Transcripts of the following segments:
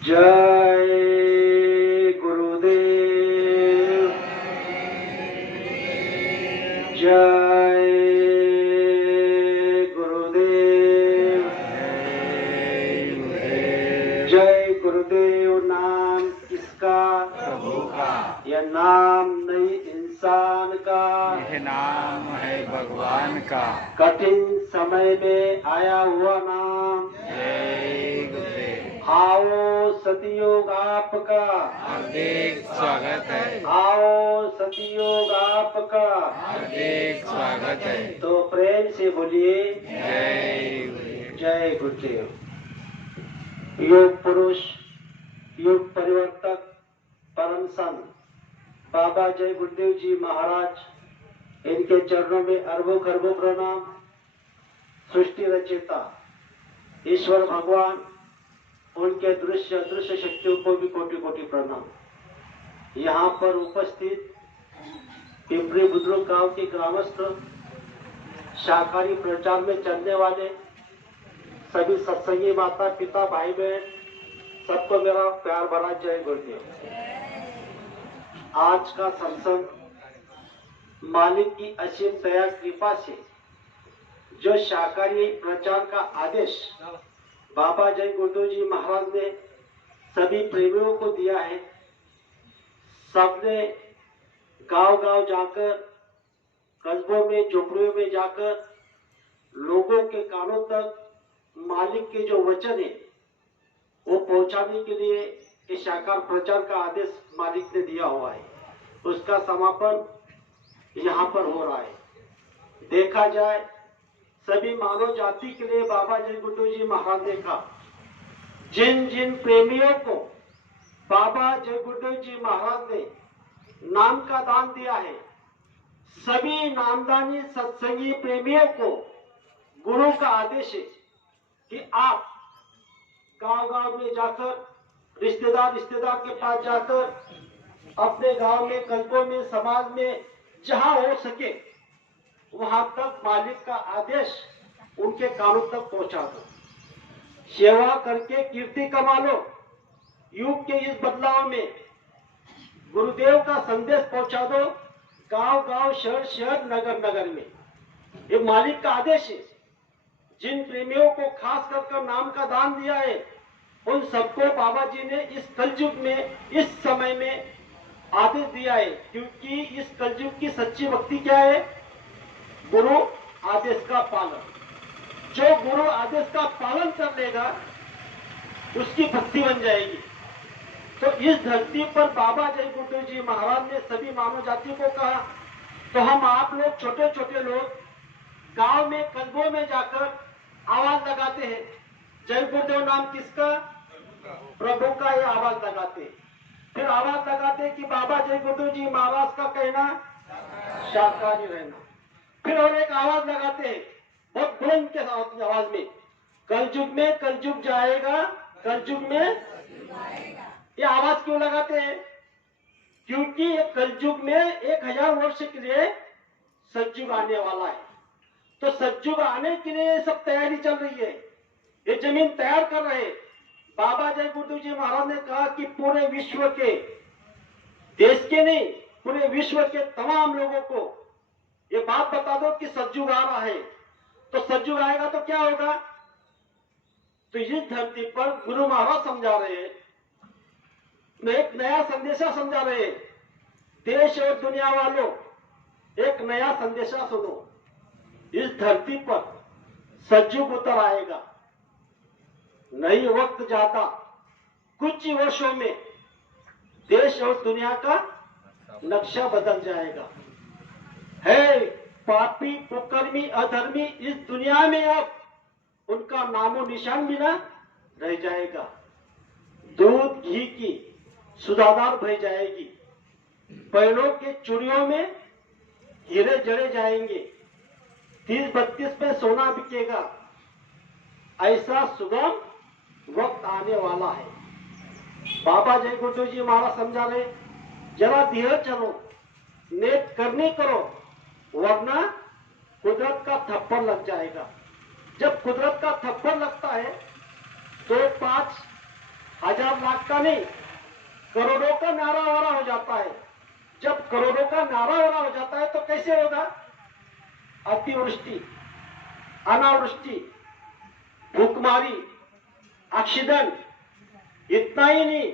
जय गुरुदेव। जय गुरुदेव। जय गुरुदेव। नाम किसका? प्रभु का। यह नाम नहीं इंसान का, यह नाम है भगवान का। कठिन समय में आया हुआ नाम। जय गुरुदेव। आओ सतयुग आपका, हार्दिक स्वागत है। आओ सतयुग आपका, हार्दिक स्वागत है। तो प्रेम से बोलिए जय गुरुदेव। जय गुरुदेव। योग पुरुष, युग परिवर्तक, परम संत बाबा जय गुरुदेव जी महाराज, इनके चरणों में अरबों खरबों प्रणाम। सृष्टि रचयिता ईश्वर भगवान, उनके दृश्य अदृश्य शक्तियों को भी कोटि कोटि प्रणाम। यहाँ पर उपस्थित पिंपरी बुद्रुक गांव के ग्रामस्थ, शाकाहारी प्रचार में चलने वाले सभी सत्संगी माता पिता भाई बहन, सबको मेरा प्यार भरा जय गुरुदेव। आज का सत्संग मालिक की असीम दया कृपा से जो शाकाहारी प्रचार का आदेश बाबा जय गुरुदेव जी महाराज ने सभी प्रेमियों को दिया है, सबने गांव-गांव जाकर, कस्बों में, झोपड़ियों में जाकर लोगों के कानों तक मालिक के जो वचन है वो पहुंचाने के लिए इस शाकाहार प्रचार का आदेश मालिक ने दिया हुआ है। उसका समापन यहाँ पर हो रहा है। देखा जाए सभी मानव जाति के लिए बाबा जय गुरुदेव जी महाराज ने कहा, जिन जिन प्रेमियों को बाबा जय गुरुदेव जी महाराज ने नाम का दान दिया है, सभी नामदानी सत्संगी प्रेमियों को गुरु का आदेश है कि आप गांव-गांव में जाकर, रिश्तेदार के पास जाकर, अपने गांव में, कस्बों में, समाज में जहां हो सके वहां तक मालिक का आदेश उनके कानों तक पहुंचा दो। सेवा करके कीर्ति कमा लो। युग के इस बदलाव में गुरुदेव का संदेश पहुंचा दो गांव-गांव, शहर-शहर, नगर-नगर में। ये मालिक का आदेश है। जिन प्रेमियों को खास कर नाम का दान दिया है, उन सबको बाबा जी ने इस कलयुग में, इस समय में आदेश दिया है, क्योंकि इस कलयुग की सच्ची भक्ति क्या है? गुरु आदेश का पालन। जो गुरु आदेश का पालन कर लेगा उसकी भक्ति बन जाएगी। तो इस धरती पर बाबा जय गुरुदेव जी महाराज ने सभी मानव जाति को कहा, तो हम आप लोग, छोटे छोटे लोग, गांव में, कस्बों में जाकर आवाज लगाते हैं, जय गुरुदेव नाम किसका? प्रभु का। ये आवाज लगाते हैं। फिर आवाज लगाते हैं कि बाबा जय गुरुदेव जी महाराज का कहना शाकाहारी रहना। फिर और एक आवाज लगाते हैं बहुत बुलंद के साथ आवाज में, कलयुग में कलयुग जाएगा, कलयुग में। ये आवाज क्यों लगाते हैं? क्योंकि कलयुग में 1000 वर्ष के लिए सतयुग आने वाला है। तो सतयुग आने के लिए सब तैयारी चल रही है। ये जमीन तैयार कर रहे हैं। बाबा जय गुरुदेव जी महाराज ने कहा कि पूरे विश्व के, देश के नहीं, पूरे विश्व के तमाम लोगों को ये बात बता दो कि सतयुग आ रहा है। तो सतयुग आएगा तो क्या होगा? तो इस धरती पर गुरु महाराज समझा रहे हैं, एक नया संदेशा समझा रहे हैं। देश और दुनिया वालों, एक नया संदेशा सुनो। इस धरती पर सतयुग उतर आएगा। नहीं वक्त जाता, कुछ ही वर्षों में देश और दुनिया का नक्शा बदल जाएगा। है पापी, कुकर्मी, अधर्मी इस दुनिया में अब उनका नामो निशान भी ना रह जाएगा। दूध घी की सुधादार बह जाएगी। पैरों के चूड़ियों में हीरे जड़े जाएंगे। 30-32 में सोना बिकेगा। ऐसा सुगम वक्त आने वाला है। बाबा जय गुरुदेव जी महाराज समझा रहे, जरा धीरज चलो, नेक करनी करो, वरना कुदरत का थप्पड़ लग जाएगा। जब कुदरत का थप्पड़ लगता है तो 5 हजार लाख का नहीं, करोड़ों का नारा वारा हो जाता है। जब करोड़ों का नारा वारा हो जाता है तो कैसे होगा? अतिवृष्टि, अनावृष्टि, भूखमारी, एक्सीडेंट, इतना ही नहीं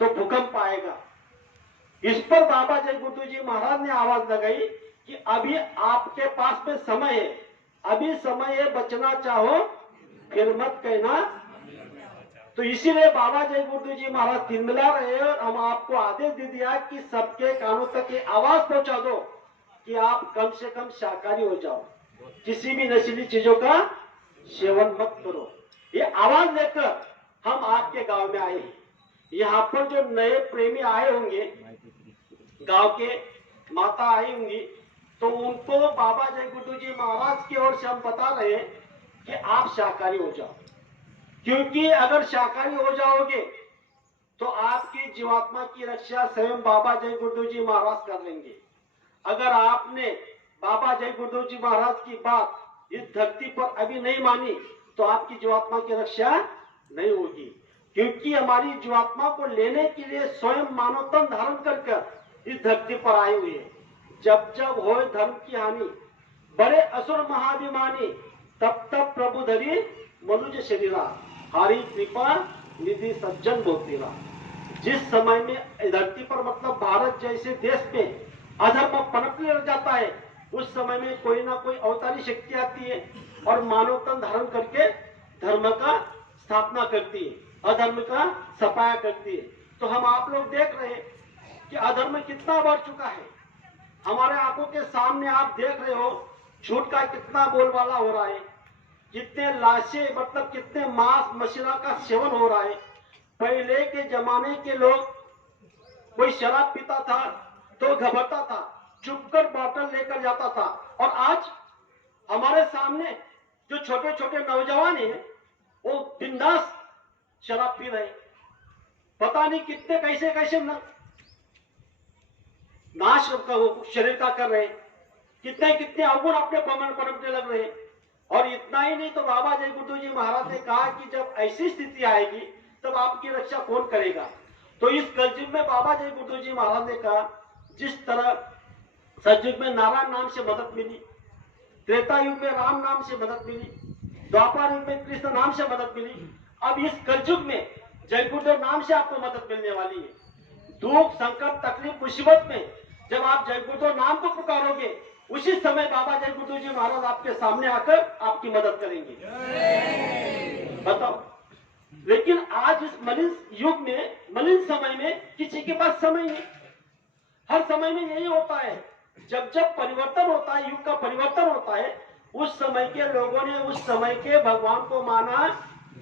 तो भूकंप आएगा। इस पर बाबा जय गुरु जी महाराज ने आवाज लगाई कि अभी आपके पास में समय है, अभी समय है, बचना चाहो फिर मत कहना। तो इसीलिए बाबा जय गुरु जी महाराज तिलमिला रहे और हम आपको आदेश दे दिया कि सबके कानों तक ये आवाज पहुंचा दो कि आप कम से कम शाकाहारी हो जाओ, किसी भी नशीली चीजों का सेवन मत करो। ये आवाज लेकर हम आपके गांव में आए हैं। यहाँ पर जो नए प्रेमी आए होंगे, गांव के माता आई होंगी, तो उनको बाबा जय गुरु जी महाराज की ओर से हम बता रहे हैं कि आप शाकाहारी हो जाओ, क्योंकि अगर शाकाहारी हो जाओगे तो आपकी जीवात्मा की रक्षा स्वयं बाबा जय गुरु जी महाराज कर लेंगे। अगर आपने बाबा जय गुरु जी महाराज की बात इस धरती पर अभी नहीं मानी तो आपकी जीवात्मा की रक्षा नहीं होगी, क्योंकि हमारी जीवात्मा को लेने के लिए स्वयं मानव तन धारण कर इस धरती पर आए हुए हैं। जब जब हो धर्म की हानि, बड़े असुर महाभिमानी, तब तब प्रभु धरी मनुष्य शरीरा, हरि कृपा निधि सज्जन बोतीरा। जिस समय में धरती पर मतलब भारत जैसे देश में अधर्म पनपने लग जाता है, उस समय में कोई ना कोई अवतारी शक्ति आती है और मानव तन धारण करके धर्म का स्थापना करती है, अधर्म का सफाया करती है। तो हम आप लोग देख रहे हैं कि अधर्म कितना बढ़ चुका है। हमारे आंखों के सामने आप देख रहे हो झूठ का कितना बोलबाला हो रहा है, कितने लाशें मतलब कितने मांस मछली का सेवन हो रहा है। पहले के जमाने के लोग कोई शराब पीता था तो घबराता था, चुपकर बोतल लेकर जाता था, और आज हमारे सामने जो छोटे छोटे नौजवान हैं वो बिंदास शराब पी रहे, पता नहीं कितने कैसे कैसे नाश शरीर का कर रहे, कितने कितने अवगुण अपने पनपने लग रहे। और इतना ही नहीं तो बाबा जय गुरु जी महाराज ने कहा कि जब ऐसी स्थिति आएगी तब आपकी रक्षा कौन करेगा। तो इस कलयुग में बाबा जय गुरु जी महाराज ने कहा, जिस तरह सतयुग में नारायण नाम से मदद मिली, त्रेता युग में राम नाम से मदद मिली, द्वापर युग में कृष्ण नाम से मदद मिली, अब इस कलयुग में जय गुरुदेव नाम से आपको मदद मिलने वाली है। दुख संकट तकलीफ मुसीबत में जब आप जय गुरुदेव नाम को पुकारोगे, उसी समय बाबा जय गुरु जी महाराज आपके सामने आकर आपकी मदद करेंगे। बताओ, लेकिन आज इस मलिन युग में, मलिन समय में किसी के पास समय नहीं। हर समय में यही होता है, जब जब परिवर्तन होता है, युग का परिवर्तन होता है, उस समय के लोगों ने उस समय के भगवान को माना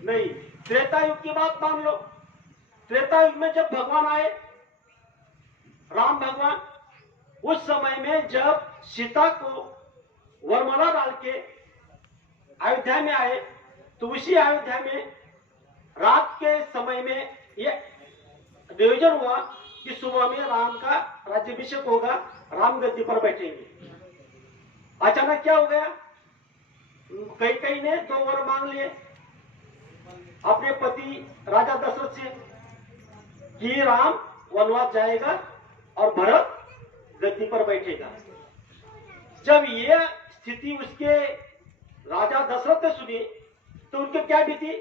नहीं। त्रेता युग की बात मान लो, त्रेता युग में जब भगवान आए, राम भगवान, उस समय में जब सीता को वरमाला डाल के अयोध्या में आए, तो उसी अयोध्या में रात के समय में यह नियोजन हुआ कि सुबह में राम का राज्याभिषेक होगा, राम गद्दी पर बैठेंगे। अचानक क्या हो गया, कई कई ने 2 वर मांग लिए अपने पति राजा दशरथ से कि राम वनवास जाएगा और भरत गद्दी पर बैठेगा। जब यह स्थिति उसके राजा दशरथ ने सुनी तो उनके क्या बीती।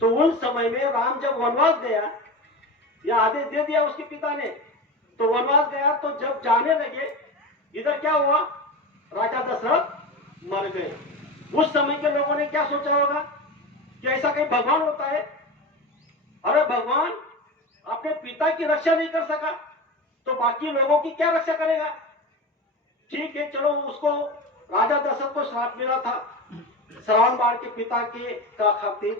तो उन समय में राम जब वनवास गया, यह आदेश दे दिया उसके पिता ने, तो वनवास गया, तो जब जाने लगे इधर क्या हुआ, राजा दशरथ मर गए। उस समय के लोगों ने क्या सोचा होगा कि ऐसा कहीं भगवान होता है। अरे भगवान अपने पिता की रक्षा नहीं कर सका तो बाकी लोगों की क्या रक्षा करेगा। ठीक है, चलो उसको राजा दशरथ को श्राप मिला था श्रावण बाण के पिता के का खातिर,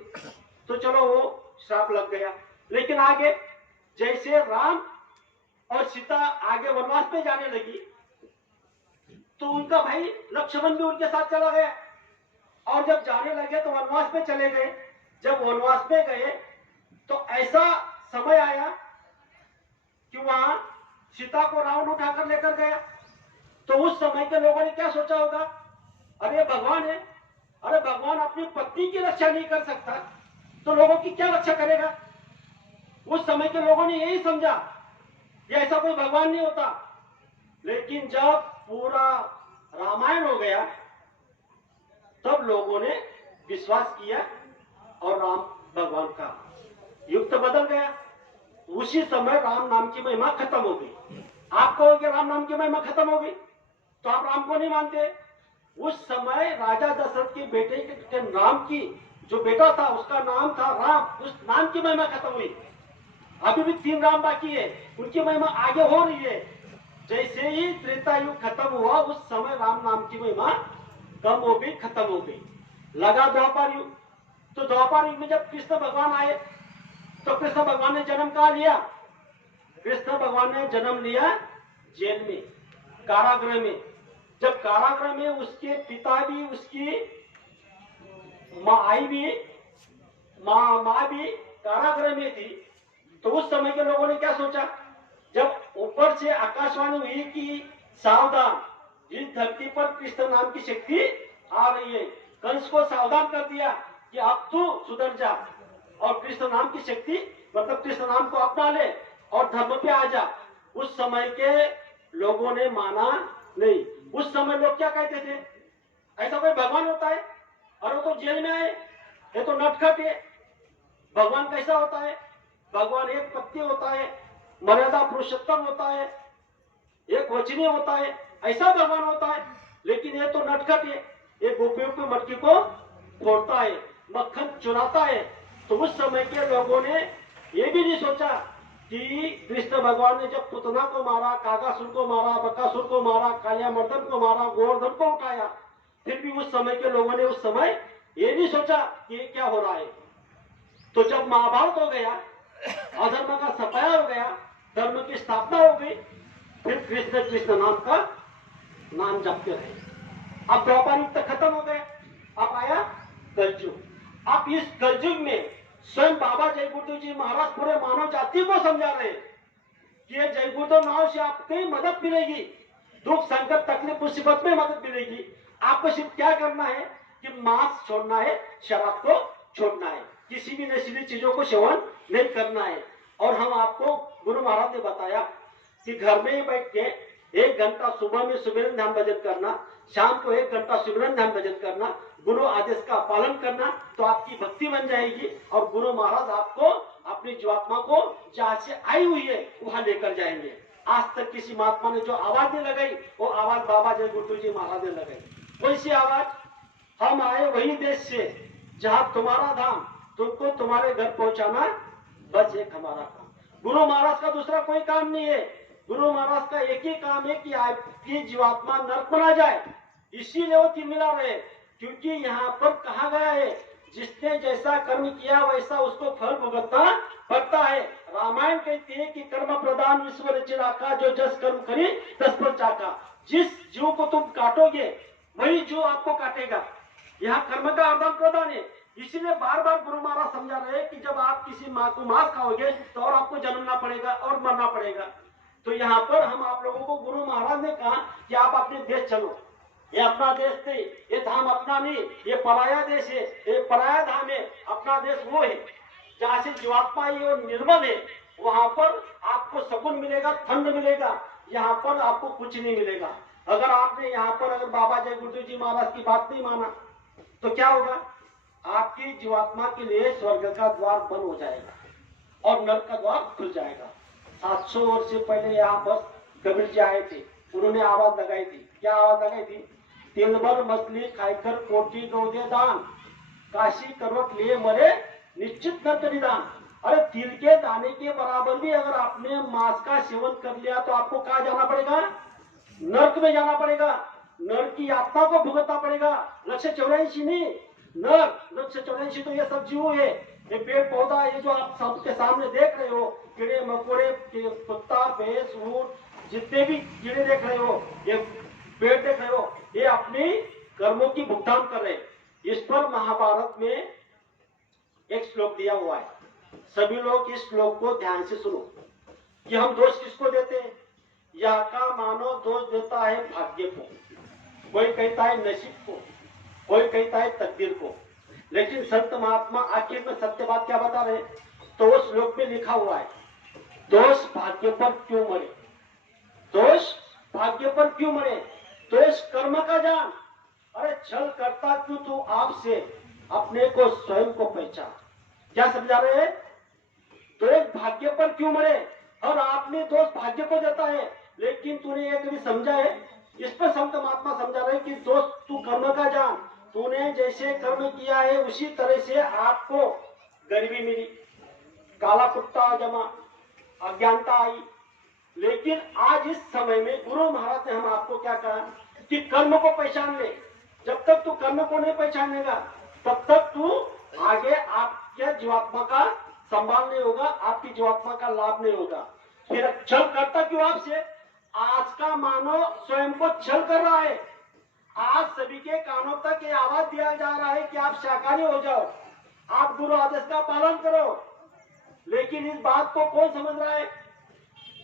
तो चलो वो श्राप लग गया। लेकिन आगे जैसे राम और सीता आगे वनवास में जाने लगी तो उनका भाई लक्ष्मण भी उनके साथ चला गया, और जब जाने लगे तो वनवास में चले गए। जब वनवास में गए तो ऐसा समय आया कि वहां सीता को रावण उठाकर लेकर गया। तो उस समय के लोगों ने क्या सोचा होगा, अरे भगवान है, अरे भगवान अपनी पत्नी की रक्षा नहीं कर सकता तो लोगों की क्या रक्षा करेगा? उस समय के लोगों ने यही समझा कि ऐसा कोई भगवान नहीं होता। लेकिन जब पूरा रामायण हो गया तब लोगों ने विश्वास किया और राम भगवान का युग तो बदल गया। उसी समय राम नाम की महिमा खत्म हो गई। आप कहोगे राम नाम की महिमा खत्म हो गई तो आप राम को नहीं मानते। उस समय राजा दशरथ के बेटे के राम की जो बेटा था उसका नाम था राम, उस नाम की महिमा खत्म हुई। अभी भी 3 राम बाकी है, उनकी महिमा आगे हो रही है। जैसे ही त्रेता युग खत्म हुआ उस समय राम नाम की महिमा कम हो गई, खत्म हो गई। लगा द्वापर युग, तो द्वापर युग में जब कृष्ण भगवान आए तो कृष्ण भगवान ने जन्म कहाँ लिया? कृष्ण भगवान ने जन्म लिया जेल में, कारागृह में। जब कारागृह में उसके पिता भी, उसकी आई भी, माँ भी कारागृह में थी, तो उस समय के लोगों ने क्या सोचा? जब ऊपर से आकाशवाणी हुई कि सावधान, इस धरती पर कृष्ण नाम की शक्ति आ रही है, कंस को सावधान कर दिया कि अब तू सुधर जा और कृष्ण नाम की शक्ति मतलब कृष्ण नाम को अपना ले और धर्म पे आ जा। उस समय के लोगों ने माना नहीं। उस समय लोग क्या कहते थे? ऐसा कोई भगवान होता है? और वो तो जेल में आए, ये तो नटखट है। भगवान कैसा होता है? भगवान एक पत्नी होता है, मर्यादा पुरुषोत्तम होता है, एक वचनीय होता है, ऐसा भगवान होता है। लेकिन ये तो नटखट है, ये गोपियों की मटकी को फोड़ता है, मक्खन चुराता है। तो उस समय के लोगों ने ये भी नहीं सोचा कि कृष्ण भगवान ने जब पुतना को मारा, कागासुर को मारा, बकासुर को मारा, कालियामर्दन को मारा, गोवर्धन को उठाया, फिर भी उस समय के लोगों ने उस समय ये नहीं सोचा कि ये क्या हो रहा है। तो जब महाभारत हो गया, अधर्म का सफाया हो गया, धर्म की स्थापना हो गई, फिर कृष्ण कृष्ण नाम का नाम जपते रहे। अब द्वापर युग तक खत्म हो गया, अब आया कलयुग। अब इस कलयुग में स्वयं बाबा जय गुरुदेव जी महाराज पूरे मानव जाति को समझा रहे कि ये जय गुरुदेव नाम से आपको मदद मिलेगी, दुख संकट तकलीफ मुसीबत में मदद मिलेगी। आपको सिर्फ क्या करना है कि मांस छोड़ना है, शराब को छोड़ना है, किसी भी नशीली चीजों को सेवन नहीं करना है। और हम आपको गुरु महाराज ने बताया कि घर में ही बैठ के 1 घंटा सुबह में सुमिरन ध्यान भजन करना, शाम को 1 घंटा सुमिरन ध्यान भजन करना, गुरु आदेश का पालन करना, तो आपकी भक्ति बन जाएगी और गुरु महाराज आपको अपनी जीवात्मा को जहाँ से आई हुई है वहां लेकर जाएंगे। आज तक किसी महात्मा ने जो आवाज नहीं लगाई वो आवाज बाबा जय गुरुदेव जी महाराज ने लगाई। कौन सी आवाज? हम आए वही देश से जहाँ तुम्हारा धाम, तुमको तुम्हारे घर पहुंचाना बस एक हमारा काम। गुरु महाराज का दूसरा कोई काम नहीं है। गुरु महाराज का एक ही काम है कि आपकी जीवात्मा नरक बना जाए, इसीलिए वो मिला रहे। क्योंकि यहाँ पर कहा गया है जिसने जैसा कर्म किया वैसा उसको फल भुगतना पड़ता है। रामायण कहती है कि कर्म प्रदान ईश्वर चिराका, जो जस कर्म करी तस पर चाका। जिस जीव को तुम काटोगे वही जीव आपको काटेगा। यहाँ कर्म का आदान प्रदान है। इसीलिए बार बार गुरु महाराज समझा रहे हैं कि जब आप किसी माँ को मांस खाओगे तो और आपको जन्मना पड़ेगा और मरना पड़ेगा। तो यहाँ पर हम आप लोगों को गुरु महाराज ने कहा कि आप अपने देश चलो, ये अपना देश नहीं, ये धाम अपना नहीं, ये पराया देश है, ये पराया धाम है। अपना देश वो है जहाँ से जीवात्मा ये निर्मल है, वहां पर आपको सुकून मिलेगा, ठंड मिलेगा। यहाँ पर आपको कुछ नहीं मिलेगा। अगर आपने यहाँ पर अगर बाबा जय गुरुदेव जी महाराज की बात नहीं माना तो क्या होगा? आपकी जीवात्मा के लिए स्वर्ग का द्वार बंद हो जाएगा और नरक का द्वार खुल जाएगा। 700 वर्ष से पहले यहाँ पर कबीर जी आए थे, उन्होंने आवाज लगाई थी। क्या आवाज लगाई थी? तिल भर मछली खाकर कोटि गौ दे दान, काशी करवट लिए मरे निश्चित नरक निदान। अरे तिल के दाने के बराबर भी अगर आपने मांस का सेवन कर लिया तो आपको कहाँ जाना पड़ेगा? नरक में जाना पड़ेगा। नरक की यातना को भुगतना पड़ेगा। 184 नहीं, नरक 184 तो ये सब जीव है, ये पेड़ पौधा, ये जो आप सबके सामने देख रहे हो, कीड़े मकोड़े, कुत्ता, भैंस, ऊंट, जितने भी कीड़े देख रहे हो, ये पेड़ देख रहे हो, ये अपनी कर्मों की भुगतान कर रहे हैं। इस पर महाभारत में एक श्लोक दिया हुआ है। सभी लोग इस श्लोक को ध्यान से सुनो कि हम दोष किसको देते हैं। या का मानव दोष देता है भाग्य को, कोई कहता है नसीब को, कोई कहता है तकदीर को। लेकिन संत महात्मा आखिर में सत्य बात क्या बता रहे? तो उस श्लोक में लिखा हुआ है, दोष भाग्य पर क्यों मरे, दोष भाग्य पर क्यों मरे, दोष कर्म का जान। अरे छल करता क्यों तू आपसे, अपने को स्वयं को पहचान। क्या समझा रहे हैं? दोष भाग्य पर क्यों मरे, और आपने दोष भाग्य को देता है, लेकिन तूने ये कभी समझा है? इस पर संत महात्मा समझा रहे कि दोस्त तू कर्म का जान, तूने जैसे कर्म किया है उसी तरह से आपको गरीबी मिली, काला कुत्ता जमा, अज्ञानता आई। लेकिन आज इस समय में गुरु महाराज ने हम आपको क्या कहा कि कर्म को पहचान ले। जब तक तू कर्म को नहीं पहचानेगा तब तक तू आगे आपके जीवात्मा का संभाल नहीं होगा, आपकी जीवात्मा का लाभ नहीं होगा। फिर छल करता क्यों आपसे? आज का मानव स्वयं को छल कर रहा है। आज सभी के कानों तक ये आवाज दिया जा रहा है कि आप शाकाहारी हो जाओ, आप गुरु आदेश का पालन करो। लेकिन इस बात को कौन समझ रहा है?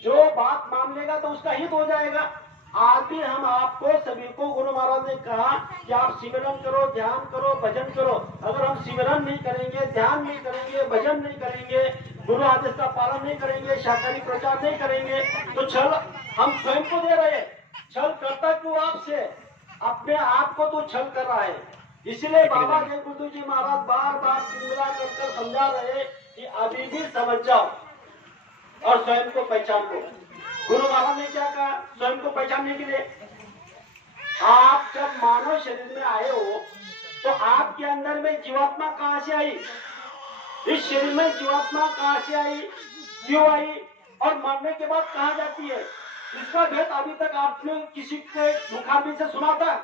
जो बात मान लेगा तो उसका हित हो जाएगा। आज भी हम आपको सभी को गुरु महाराज ने कहा कि आप सिमरन करो, ध्यान करो, भजन करो। अगर हम सिमरन नहीं करेंगे, ध्यान नहीं करेंगे, भजन नहीं करेंगे, गुरु आदेश का पालन नहीं करेंगे, शाकाहारी प्रचार नहीं करेंगे, तो छल हम स्वयं को दे रहे हैं। छल करता क्यों आपसे? अपने आप को तो छल कर रहा है। इसलिए बाबा जय गुरु जी महाराज बार बार चिंता कर समझा रहे कि अभी भी समझ जाओ और स्वयं को पहचान लो। गुरु महाराज ने क्या कहा स्वयं को पहचानने के लिए? आप जब मानव शरीर में आए हो तो आपके अंदर में जीवात्मा कहां से आई? इस शरीर में जीवात्मा कहां से आई, क्यों आई, और मरने के बाद कहां जाती है? इसका भेद अभी तक आपने किसी के मुखारबिन से सुना था,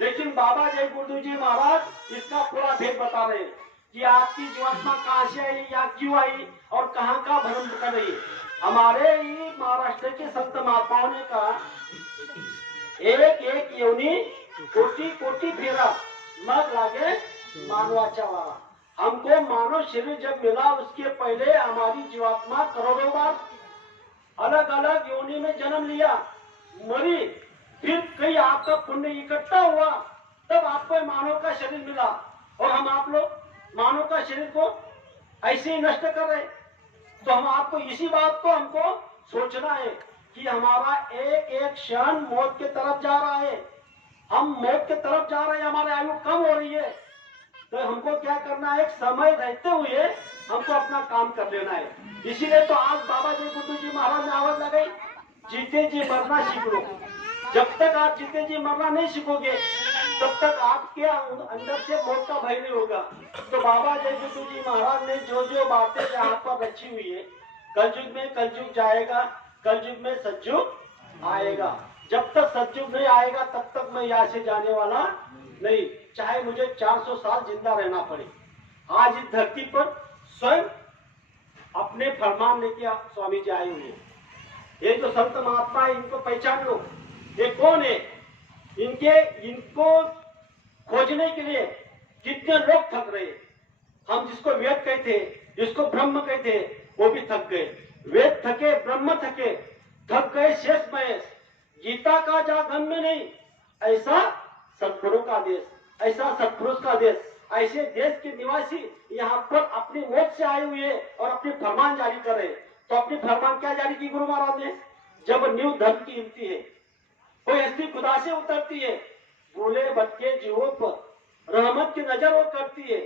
लेकिन बाबा जय गुरु जी महाराज इसका पूरा भेद बता रहे हैं कि आपकी जीवात्मा कहां से आई या क्यों आई और कहां का भ्रमण कर रही है। हमारे ही महाराष्ट्र के संत महात्माओं ने कहा, एक एक योनी कोटि कोटि फेरा मग लागे मानवाचा वाला। हमको मानव शरीर जब मिला उसके पहले हमारी जीवात्मा करोड़ों बार अलग अलग योनि में जन्म लिया, मरी, फिर कहीं आपका पुण्य इकट्ठा हुआ, तब आपको मानव का शरीर मिला। और हम आप लोग मानव का शरीर को ऐसे ही नष्ट कर रहे। तो हम आपको इसी बात को हमको सोचना है कि हमारा एक एक क्षण मौत के तरफ जा रहा है। हम मौत के तरफ जा रहे हैं, हमारी आयु कम हो रही है। तो हमको क्या करना है? समय रहते हुए हमको अपना काम कर लेना है। इसीलिए तो आज बाबा जय गुरु जी महाराज ने आवाज लगाई, जीते जी मरना सीख लो। जब तक आप जीते जी मरना नहीं सीखोगे तब तक आपके अंदर से मौत का भय नहीं होगा। तो बाबा जय गुरु जी महाराज ने जो जो बातें यहाँ पर रखी हुई है, कलयुग में कलयुग जाएगा, कलयुग में सतयुग आएगा। जब तक सतयुग नहीं आएगा तब तक मैं यहाँ से जाने वाला नहीं, चाहे मुझे 400 साल जिंदा रहना पड़े। आज इस धरती पर स्वयं अपने फरमान लेके स्वामी जी आए हुए हैं। ये जो संत महात्मा है इनको पहचान लो, ये कौन है? इनको खोजने के लिए कितने लोग थक रहे। हम जिसको वेद कहते, जिसको ब्रह्म कहते, वो भी थक गए। वेद थके, ब्रह्म थके, थक गए शेष महेश। गीता का जा गम में नहीं, ऐसा सत्पुरुष का देश, ऐसा सत्पुरुष का देश, ऐसे देश के निवासी यहाँ पर अपनी मौत से आए हुए और अपने फरमान जारी कर रहे। तो अपनी फरमान क्या जारी की गुरु महाराज ने? जब न्यू धर्म की हिलती है, कोई हस्ती खुदा से उतरती है, भूले भटके जीवों पर रहमत की नजर वो करती है।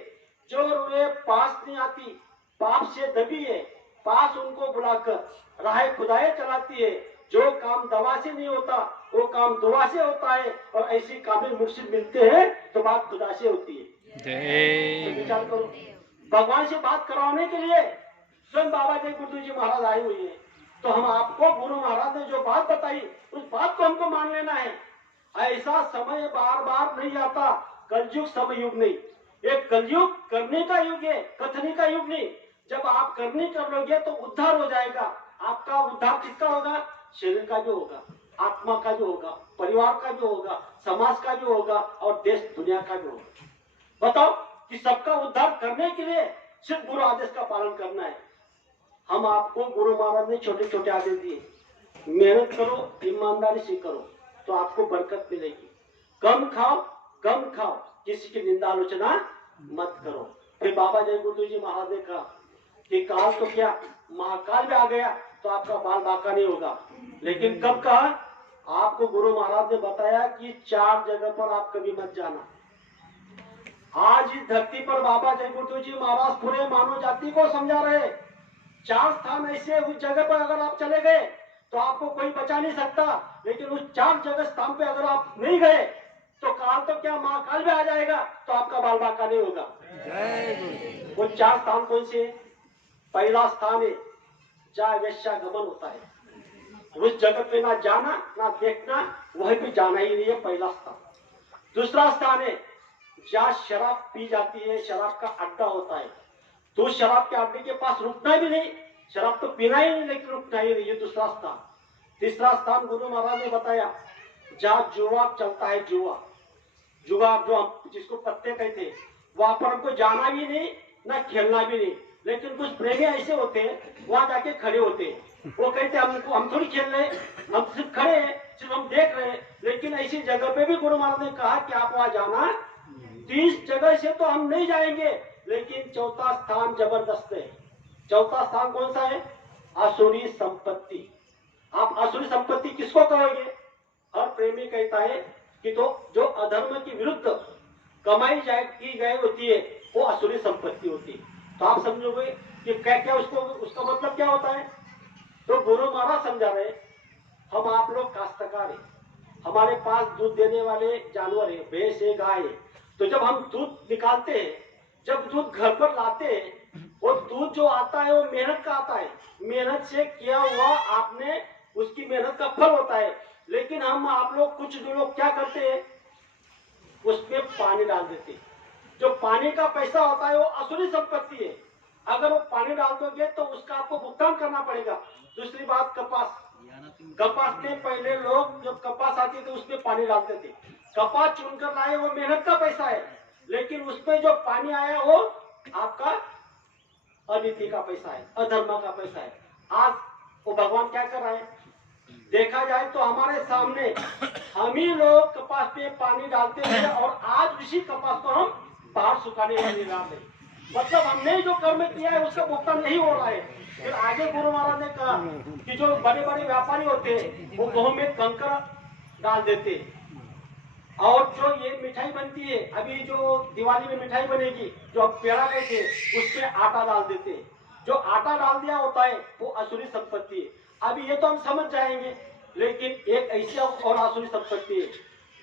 जो रुए पास नहीं आती, पाप से दबी है, पास उनको बुलाकर राह खुदाए चलाती है। जो काम दवा से नहीं होता वो काम दुआ से होता है, और ऐसी कामिल मुर्शिद मिलते हैं तो बात खुदा से होती है। तो विचार करो, भगवान से बात करवाने के लिए स्वयं बाबा जय गुरु जी महाराज आए हुए हैं। तो हम आपको गुरु महाराज ने जो बात बताई उस बात को हमको मान लेना है। ऐसा समय बार बार नहीं आता, कलयुग समय युग नहीं। एक कलयुग करने का युग है, कथनी का युग नहीं। जब आप करनी कर लोगे तो उद्धार हो जाएगा। आपका उद्धार किसका होगा? शरीर का जो होगा, आत्मा का जो होगा, परिवार का जो होगा, समाज का जो होगा, और देश दुनिया का जो होगा। बताओ कि सबका उद्धार करने के लिए सिर्फ गुरु आदेश का पालन करना है। हम आपको गुरु महाराज ने छोटे छोटे आदेश दिए, मेहनत करो, ईमानदारी से करो तो आपको बरकत मिलेगी। कम खाओ, किसी की निंदा आलोचना मत करो। फिर बाबा जय गुरु जी महाराज ने कहा कि काल तो क्या महाकाल में आ गया तो आपका बाल बांका नहीं होगा, लेकिन कब कहा? आपको गुरु महाराज ने बताया कि 4 जगह पर आप कभी मत जाना। आज इस धरती पर बाबा जय गुरु जी महाराज पूरे मानव जाति को समझा रहे, 4 स्थान ऐसे उस जगह पर अगर आप चले गए तो आपको कोई बचा नहीं सकता, लेकिन उस 4 जगह स्थान पे अगर आप नहीं गए तो काल तो क्या महाकाल में आ जाएगा तो आपका बाल बांका नहीं होगा। वो 4 स्थान कौन से? पहला स्थान है जहाँ वेश्यागमन होता है, उस जगह पे ना जाना ना देखना, वहीं पे जाना ही नहीं है, पहला स्थान। दूसरा स्थान है जहाँ शराब पी जाती है, शराब का अड्डा होता है, तो शराब के अड्डे के पास रुकना भी नहीं, शराब तो पीना ही नहीं लेकिन रुकना ही नहीं, ये दूसरा स्थान। तीसरा स्थान गुरु महाराज ने बताया जहाँ जुआ चलता है, जुआ जो हम जिसको पत्ते कहते हैं, वहां पर हमको जाना भी नहीं ना खेलना भी नहीं, लेकिन कुछ प्रेमी ऐसे होते हैं वहां जाके खड़े होते हैं, वो कहते हैं हम थोड़ी खेल रहे, हम सिर्फ खड़े हैं, सिर्फ हम देख रहे हैं। लेकिन ऐसी जगह पे भी गुरु महाराज ने कहा कि आप वहां जाना। 30 जगह से तो हम नहीं जाएंगे, लेकिन चौथा स्थान जबरदस्त है। चौथा स्थान कौन सा है? आसुरी संपत्ति। आप आसुरी संपत्ति किसको कहोगे? हर प्रेमी कहता है कि तो जो अधर्म के विरुद्ध कमाई की गई होती है वो आसुरी संपत्ति होती है। तो आप समझोगे कि क्या क्या उसका मतलब क्या होता है? तो गुरु महाराज समझा रहे, हम आप लोग काश्तकार है, हमारे पास दूध देने वाले जानवर है, भैंस है, गाय है, तो जब हम दूध निकालते हैं, जब दूध घर पर लाते हैं, वो दूध जो आता है वो मेहनत का आता है, मेहनत से किया हुआ आपने उसकी मेहनत का फल होता है। लेकिन हम आप लोग कुछ लोग क्या करते हैं, उसमें पानी डाल देते हैं। जो पानी का पैसा होता है वो असुरी संपत्ति है, अगर वो पानी डाल दोगे तो उसका आपको भुगतान करना पड़ेगा। दूसरी बात, कपास में पहले लोग जब कपास आती थी उसमें पानी डालते थे, कपास चुनकर लाए वो मेहनत का पैसा है, लेकिन उसमें जो पानी आया वो आपका अनीति का पैसा है, अधर्म का पैसा है। आज वो भगवान क्या कर रहा है? देखा जाए तो हमारे सामने हम ही लोग कपास पे पानी डालते हैं और आज उसी कपास को हम बाहर सुखाने नहीं डाल रहे, मतलब हमने जो कर्म किया है उसका भुगतान नहीं हो रहा है। फिर आगे गुरु महाराज ने कहा कि जो बड़े बड़े व्यापारी होते हैं वो गेहूं में कंकर डाल देते, और जो ये मिठाई बनती है, अभी जो दिवाली में मिठाई बनेगी जो अब पेड़ा कहते हैं, उसमें आटा डाल देते, जो आटा डाल दिया होता है वो असुरी संपत्ति है। अभी ये तो हम समझ जाएंगे, लेकिन एक ऐसी और असुरी संपत्ति है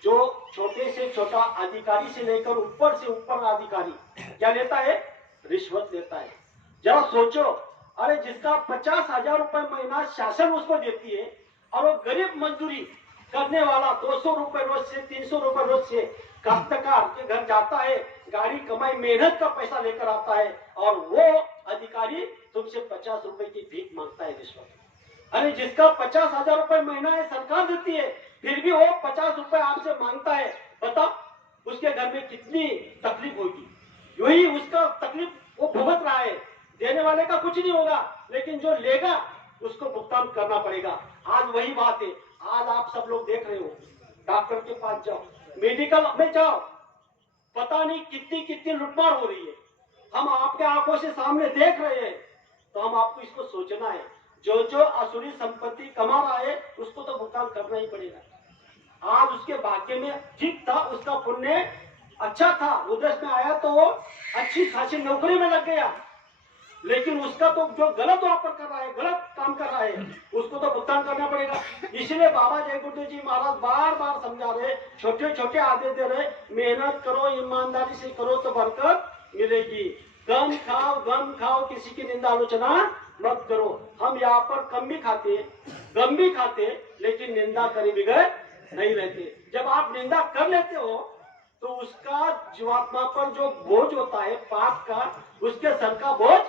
जो छोटे से छोटा अधिकारी से लेकर ऊपर से ऊपर अधिकारी क्या लेता है? रिश्वत लेता है। जरा सोचो, अरे जिसका 50,000 रुपए महीना शासन उसको देती है और वो गरीब मजदूरी करने वाला 200 रुपए रोज से 300 रुपए रोज से काश्तकार के घर जाता है, गाड़ी कमाई मेहनत का पैसा लेकर आता है, और वो अधिकारी तुमसे 50 रुपए की भीख मांगता है, रिश्वत। अरे जिसका 50,000 रुपए महीना है सरकार देती है, फिर भी वो 50 रुपए आपसे मांगता है, बता उसके घर में कितनी तकलीफ होगी। यही उसका तकलीफ वो भुगत रहा है, देने वाले का कुछ नहीं होगा, लेकिन जो लेगा उसको भुगतान करना पड़ेगा। आज वही बात है, आज आप सब लोग देख रहे हो, डॉक्टर के पास जाओ, मेडिकल में जाओ, पता नहीं कितनी कितनी लुटमार हो रही है, हम आपके आंखों से सामने देख रहे हैं। तो हम आपको इसको सोचना है, जो जो असुरी संपत्ति कमा रहा है उसको तो भुगतान करना ही पड़ेगा। आज उसके भाग्य में ठीक था, उसका पुण्य अच्छा था, उद्देश्य में आया तो वो अच्छी खासी नौकरी में लग गया, लेकिन उसका तो जो गलत वहां पर कर रहा है, गलत काम कर रहा है, उसको तो भुगतान करना पड़ेगा। इसलिए बाबा जय गुरु जी महाराज बार बार समझा रहे, छोटे छोटे आदेश दे रहे, मेहनत करो, ईमानदारी से करो तो बरकत मिलेगी। गम खाओ, किसी की निंदा आलोचना मत करो। हम यहाँ पर कम भी खाते, गम भी खाते, लेकिन निंदा करे बगैर नहीं रहते। जब आप निंदा कर लेते हो तो उसका जीवात्मा पर जो बोझ होता है पाप का, उसके सर का बोझ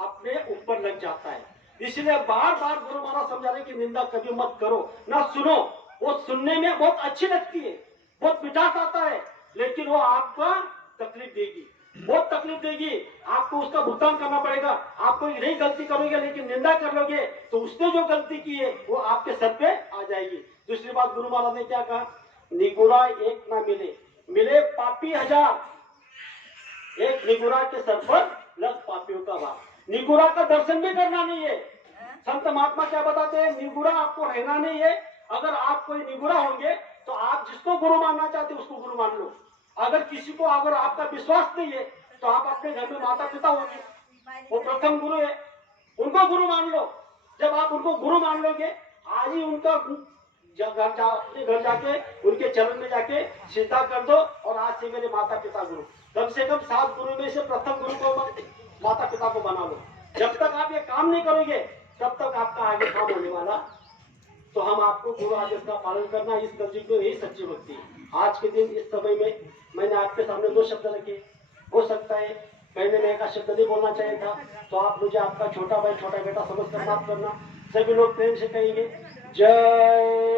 अपने ऊपर लग जाता है। इसलिए बार बार गुरु महाराज समझा रहे कि निंदा कभी मत करो, ना सुनो। वो सुनने में बहुत अच्छी लगती है, बहुत मिठास आता है, लेकिन वो आपको तकलीफ देगी, बहुत तकलीफ देगी, आपको उसका भुगतान करना पड़ेगा। आप कोई नहीं गलती करोगे, लेकिन निंदा कर लोगे तो उसने जो गलती की है वो आपके सर पे आ जाएगी। दूसरी बात गुरु महाराज ने क्या कहा? निगुरा एक ना मिले, मिले पापी 1000। एक निगुरा के सर पर लख पापियों का भार। निगुरा का दर्शन भी करना नहीं है। संत महात्मा क्या बताते हैं, निगुरा आपको रहना नहीं है। अगर आप कोई निगुरा होंगे तो आप जिसको गुरु मानना चाहते उसको गुरु मान लो। अगर किसी को अगर आपका विश्वास नहीं है तो आप अपने घर में माता पिता होंगे, वो प्रथम गुरु है, उनको गुरु मान लो। जब आप उनको गुरु मान लोगे, आज ही उनका अपने घर जाके उनके चरण में जाके सीधा कर दो और आज से मेरे माता पिता गुरु। कम से कम 7 गुरु में से प्रथम गुरु को माता पिता को बना लो। जब तक आप ये काम नहीं करोगे तब तक आपका आगे काम होने वाला। तो हम आपको गुरु आदेश का पालन करना, इस कलयुग में यही सच्ची भक्ति है। आज के दिन इस समय में मैंने आपके सामने 2 शब्द रखे। हो सकता है पहले मैं एक शब्द नहीं बोलना चाहिए था, तो आप मुझे आपका छोटा भाई छोटा बेटा समझ कर बात करना। सभी लोग प्रेम से कहेंगे जय